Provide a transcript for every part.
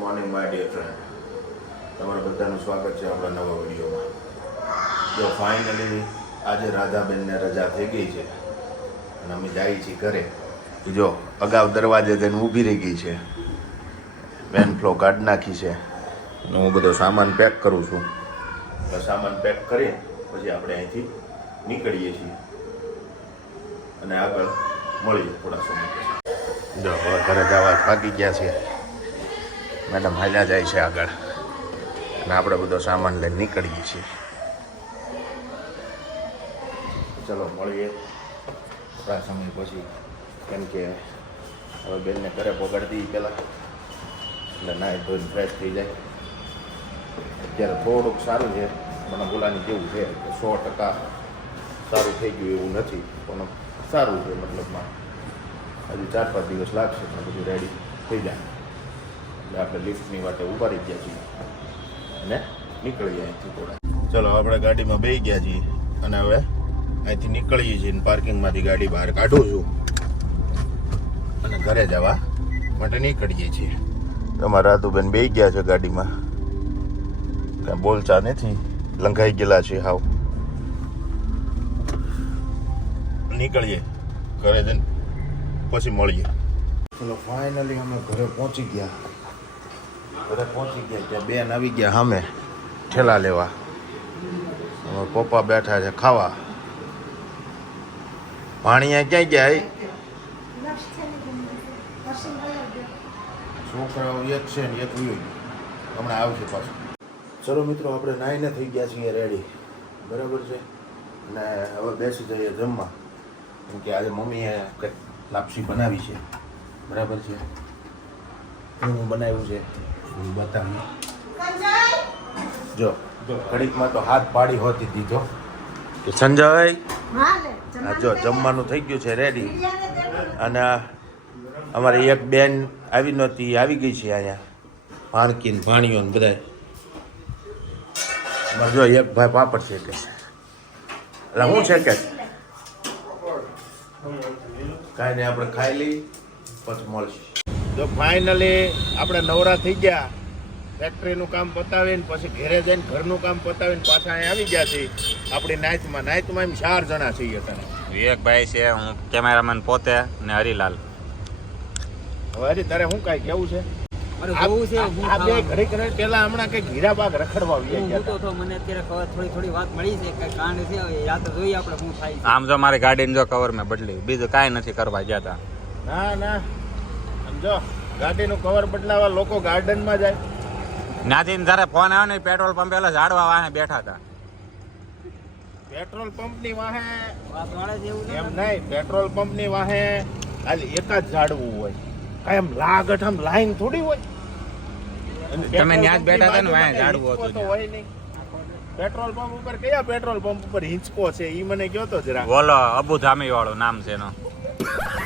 Morning my dear friend તમારા બધાનું સ્વાગત છે આપણા નવા વિડીયોમાં. જો ફાઇનલી આજે રાધાબેનને રજા થઈ ગઈ છે, અને અમે જઈએ છીએ ઘરે જો અગાઉ દરવાજે તેને ઊભી રહી ગઈ છે, વેન ફ્લો કાઢ નાખી છે હું બધો સામાન પેક કરું છું. સામાન પેક કરી પછી આપણે અહીંથી નીકળીએ છીએ. અને આગળ મળીએ થોડા સમય જો, હવે ઘરે જવા થાકી ગયા છે મેડમ, હાલ્યા જાય છે આગળ. અને આપણે બધો સામાન લઈને નીકળીએ છીએ. ચલો, મળીએ. થોડા સમય પછી, કેમ કે હવે બેનને ઘરે પગડતી પહેલાં. એટલે નાહી ધોઈને ફ્રેશ થઈ જાય. અત્યારે થોડુંક સારું છે મને બોલાની જેવું છે. સો ટકા સારું થઈ ગયું એવું નથી, પણ સારું છે મતલબમાં. હજુ ચાર પાંચ દિવસ લાગશે, પણ બધું રેડી થઈ જાય. એટલે આપણે લિફ્ટની વાટે ઊભા રહી ગયા છીએ. અને નીકળીએ અહીંથી થોડા. ચલો આપણે ગાડીમાં બેસી ગયા છીએ અને હવે અહીંથી નીકળીએ છીએ અને પાર્કિંગમાંથી ગાડી બહાર કાઢું છું. અને ઘરે જવા માટે નીકળીએ છીએ. તમારા રાતુબેન બેસી ગયા છે ગાડીમાં. કાંઈ બોલચા નથી? લંઘાઈ ગયેલા છે હાવ. નીકળીએ. ઘરે જઈને પછી મળીએ. ચલો ફાઇનલી અમે ઘરે પહોંચી ગયા. ઘરે પહોંચી ગયા ત્યાં બેન આવી ગયા સામે ઠેલા લેવા. અમે પપ્પા બેઠા છે ખાવા. ભાણીયા ક્યાં ગયા? છોકરાઓ એક છે ને એક વયું હમણાં આવશે પાછું. ચલો મિત્રો, આપણે નાઈને થઈ ગયા છીએ રેડી બરાબર છે? અને હવે બેસી જઈએ જમવા. કેમ કે આજે મમ્મીએ કંઈક લાપસી બનાવી છે. બરાબર છે? હું બનાવ્યું છે. હું બતાવું જો ઘડીકમાં તો હાથ પાડી હોતી દીધો. કે સંજય? આ જો જમવાનું થઈ ગયું છે રેડી અને અમારી એક બેન આવી નહોતી આવી ગઈ છે અહીંયા. ભાણકી ને ભાણીઓ ને બધા જો એક ભાઈ પાપડ છે કે. એટલે હું છે કે? કાંઈ નહીં આપણે ખાઈ લઈ પછી મળશે. જો ફાઇનલી આપણે નવરા થઈ ગયા. ફેક્ટરીનું કામ પતાવીને પછી ઘરે જઈને ઘરનું કામ પતાવીને પાછા અહીંયા આવી ગયા છીએ. આપણી નાઇટમાં નાઇટમાં એમ ચાર જણા છીએ અત્યારે. વિવેકભાઈ છે હું કેમેરામેન પોતે ને હરિલાલ. હવે હરી તારે શું કાંઈ કેવું છે? તો આમ જો મારી ગાડી જો કવર મેં બદલી. બીજું કઈ નથી કરવા ગયા હતા ના ના. સમજો ગાડીનું કવર બદલાવા લોકો ગાર્ડનમાં જાય. ત્યાંથી જ્યારે ફોન આવ્યો ને પેટ્રોલ પંપે એટલે ઝાડવા વાહે બેઠા હતા. પેટ્રોલ પંપની વાહે એમ નહીં પેટ્રોલ પંપની વાહે ખાલી એક જ ઝાડવું હોય. કાંઈ એમ લાગઠ આમ લાઈન થોડી હોય. તમે ત્યાં જ બેઠા હતા ને, વાહે ઝાડવું હતું તો હોય નહીં. પેટ્રોલ પંપ ઉપર કયા પેટ્રોલ પંપ ઉપર હિંચકો છે? ઈ મને કયો તો જરા બોલો અબુ ધામી વાળું નામ છે એનું.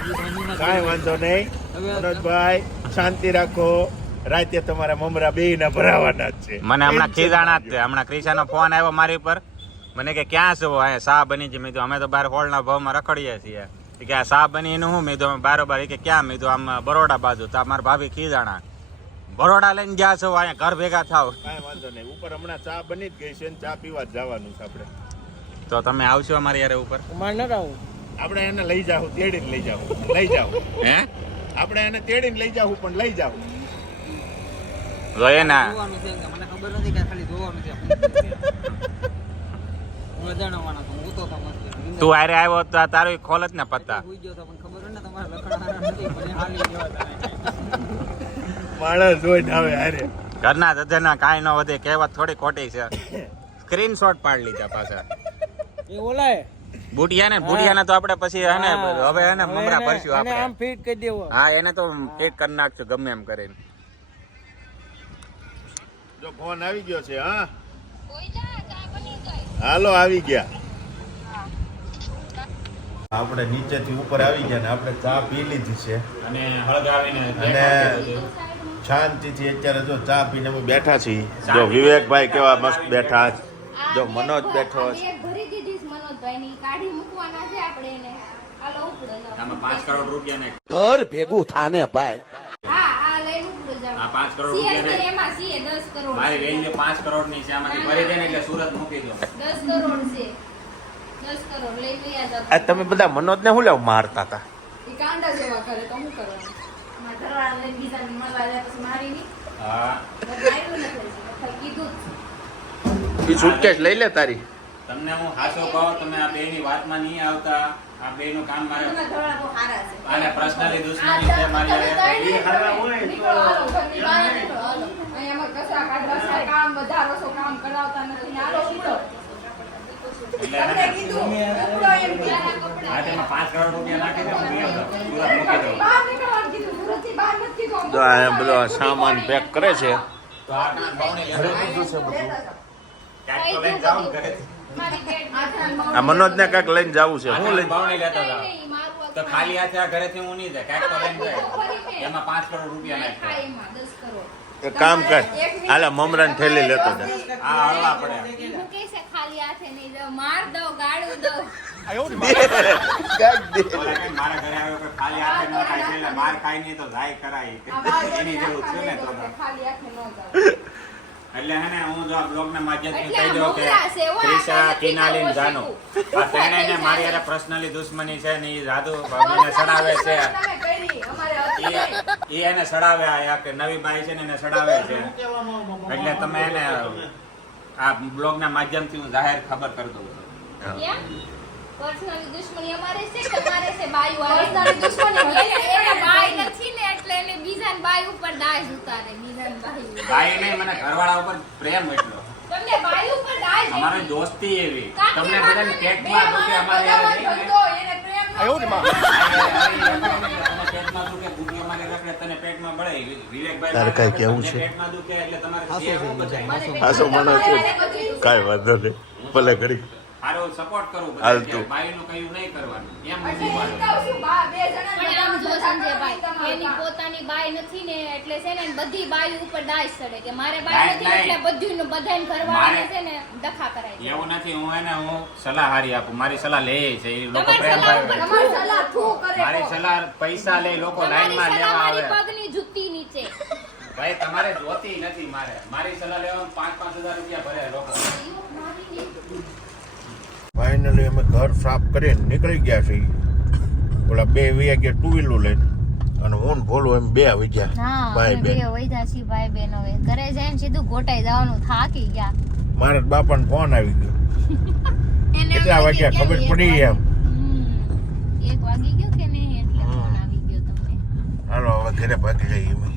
કાંઈ વાંધો નહીં. મનોજભાઈ શાંતિ રાખો. રાતે તમારા મમરા બે ના ભરાવાના જ છે. મને હમણાં ખીજાણા જ છે. હમણાં ક્રિશાનો ફોન આવ્યો મારી પર. મને કે ક્યાં છો? અહીંયા શાહ બની છે. મેં અમે તો બાર હોળના ભાવમાં રખડીએ છીએ. કે આ શાહ બની એનું હું મેં કીધું અમે બારોબાર. કે ક્યાં? મેં કીધું આમ બરોડા બાજુ. તો મારા ભાભી ખીજાણા. બરોડા લઈને ગયા છો? અહીંયા ઘર ભેગા થાવ. કાંઈ વાંધો નહીં. ઉપર હમણાં ચા બની જ ગઈ છે ચા પીવા જવાનું છે આપણે. તો તમે આવશો અમારી યારે ઉપર? મારે ન આવું આપણે એને લઈ જાવ તેડીને લઈ જાવ લઈ જાવ હે? આપણે એને તેડીને લઈ જાવ પણ લઈ જાવ જોઈએ ને જોવાનું છે કે મને ખબર નથી કે ખાલી જોવાનું છે. હું અજાણવાનો હતો હું તો તો મસ્ત તું હારે આવ્યો તો તારું ખોલ જ ને પત્તા. હુઈ ગયો તો પણ ખબર હોય ને તમારા લખણા નથી મને હાલી ગયો માણસ જોઈને આવે હારે. ઘરના જજના કાંઈ ન વધે કહેવત થોડી ખોટી છે. સ્ક્રીનશોટ પાડી લીધા પાછા. એ ઓલાય બુટિયા ને બુટિયા ને તો આપણે પછી હે. ને હવે હે ને મમરા ભરશું આમ ફિટ કરી દેવો. હા એને તો ફિટ કરી નાખશું ગમે એમ કરીને. જો ફોન આવી ગયો છે હા? હાલો આવી ગયા. આપણે નીચેથી ઉપર આવી ગયા ને આપણે ચા પી લીધી છે. અને હળગાવીને અને શાંતિથી અત્યારે જો ચા પીને અમે બેઠા છીએ. જો વિવેકભાઈ કેવા મસ્ત બેઠા જો મનોજ બેઠો છે. બેગ ભરી દીધી છે મનોજભાઈની. કાઢી મૂકવાના છે આપણે એને. હાલો ઉપડો જાઓ. પાંચ કરોડ રૂપિયા ને ઘર ભેગું થાને ભાઈ હા, આ લઈને ઉપડો જાઓ. આ પાંચ કરોડ રૂપિયા ને એમાં CA દસ કરોડ મારી રેન્જ પાંચ કરોડની છે આમાંથી ભરી દે ને એટલે સુરત મૂકી દો દસ કરોડ છે દસ કરોડ લઈ ગયા આ તમે બધા મનોજને શું લેવ મારતા હતા એ કાંડા જેવા કરે તો હું કરવાનું મારા લઈને મળવા જાય પછી. હા કીધું જ. એ લઈ લે તારી તમને હું હાથો કહું તમે આ બે ની વાતમાં નહીં આવતા. આ બે નું કામ મારે છે. આને પર્સનલી દુશ્મની છે મારી હારે. હોય તો- અહીંયા અમારે કાઢવા કામ બધા રસો કામ કરાવતા નથી. આ બધો સામાન પેક કરે છે. તો આ બાવણી લેતો જાઉં. ક્યાંક તો લઈને જાઉં ઘરેથી. મારી મનોજ આ મનોજને કાંઈક લઈને જવું છે. હું લઈને બાવણી લેતો. નહીં, તો ખાલી હાથે આ ઘરેથી હું નહીં જાય કાંઈક તો લઈને જાય. એમાં પાંચ કરોડ રૂપિયા એક કામ કર. હાલે મમરાન થેલી લેતો જા. આ હળવા પડે. હું કહે છે ખાલી હાથે નહીં માર દો ગાળું દો કે મારા ઘરે આવ્યો કે ખાલી હાથે ન ખાય છે એટલે માર ખાઈ નહીં તો જાય કરાય. એની જરૂર છે ને તો ખાલી હાથે ન જાવ એટલે હે ને હું જો આ બ્લોગ ના માધ્યમથી કહી દઉં કે મોકલા છે, હો, આ જાનુ. શીખવું. આ મારી હારે પર્સનલી દુશ્મની છે ને ઈ જાદુ ભાભીને સડાવે છે. તમે કરી અમારે હતી. ઈ ઈ એને સડાવે આ એક નવી બાઈ છે ને એને સડાવે છે. એટલે તમે એને આ બ્લોગ ના માધ્યમથી હું જાહેર ખબર કરી દઉં છું. પર્સનલી દુશ્મની અમારે છે કે તમારે છે બાયુ વાળી Personally દુશ્મની હોય. એને નથી ને એટલે એને બીજાની બાઈ ઉપર દાજ ઉતારે બીજાની બાઈ ઉપર. બાઈ નહીં મને ઘરવાળા ઉપર પ્રેમ એટલો તમને બાઈ ઉપર દાજ અમારે દોસ્તી એવી તમને અમારે કેકમાં તો કે અમારે એને પ્રેમ ન તને પેટમાં દુખે, ગુટિયો મારે રખડે, તને પેટમાં બળે. વિવેકભાઈ તારે કાંઈ કહેવું છે? પેટમાં દુખે એટલે તમારે કહેવું બધાય. આ શું મને છે કાંઈ વાંધો નહીં ભલે ઘડી હારું support કરું બધાય હાલ કે તું. બાઈનું કહ્યું નહીં કરવાનું. એમ એટલે ઊંધું ઈ પાડો. કહું છું, બા, બે જણાને પણ આમ જો બધા સંજયભાઈ તમારું એની પોતાની બાઈ નથી ને એટલે છે ને બધી બાઈ ઉપર દાજ ચડે કે મારે બાઈ નથી એટલે બધું બધાને ઘરવાળાને છે ને ડખા કરાય એવું નથી હું એને હું સલાહ હારી આપું. મારી સલાહ લે છે. એ લોકો પ્રેમ ભાવે. મારી સલાહ પૈસા લે લોકો લાઈન લાઈનમાં લેવા મારી આવે. પગની જુતી નીચે. ભાઈ તમારે જોતી નથી મારે. મારી સલાહ લેવા પાંચ પાંચ હજાર રૂપિયા ભરે લોકો. ફાઇનલી અમે ઘર સાફ કરીને નીકળી ગયા છીએ. ઓલા બે વ્યા ગયા ટુ વ્હીલર લઈને. અને હું ભોલો એમ બે આવી ગયા. ભાઈ બેન. બે વઈ જાસી ભાઈ બેનો હવે. ઘરે જઈને સીધું ગોટાઈ જવાનું થાકી ગયા. મારે બાપાને ફોન આવી ગયો. કેટલા વાગ્યા? ખબર પડી એમ. એક વાગી ગયો કે નહીં એટલે ફોન આવી ગયો તમને. હાલો હવે ઘરે ભાગી જઈએ અમે.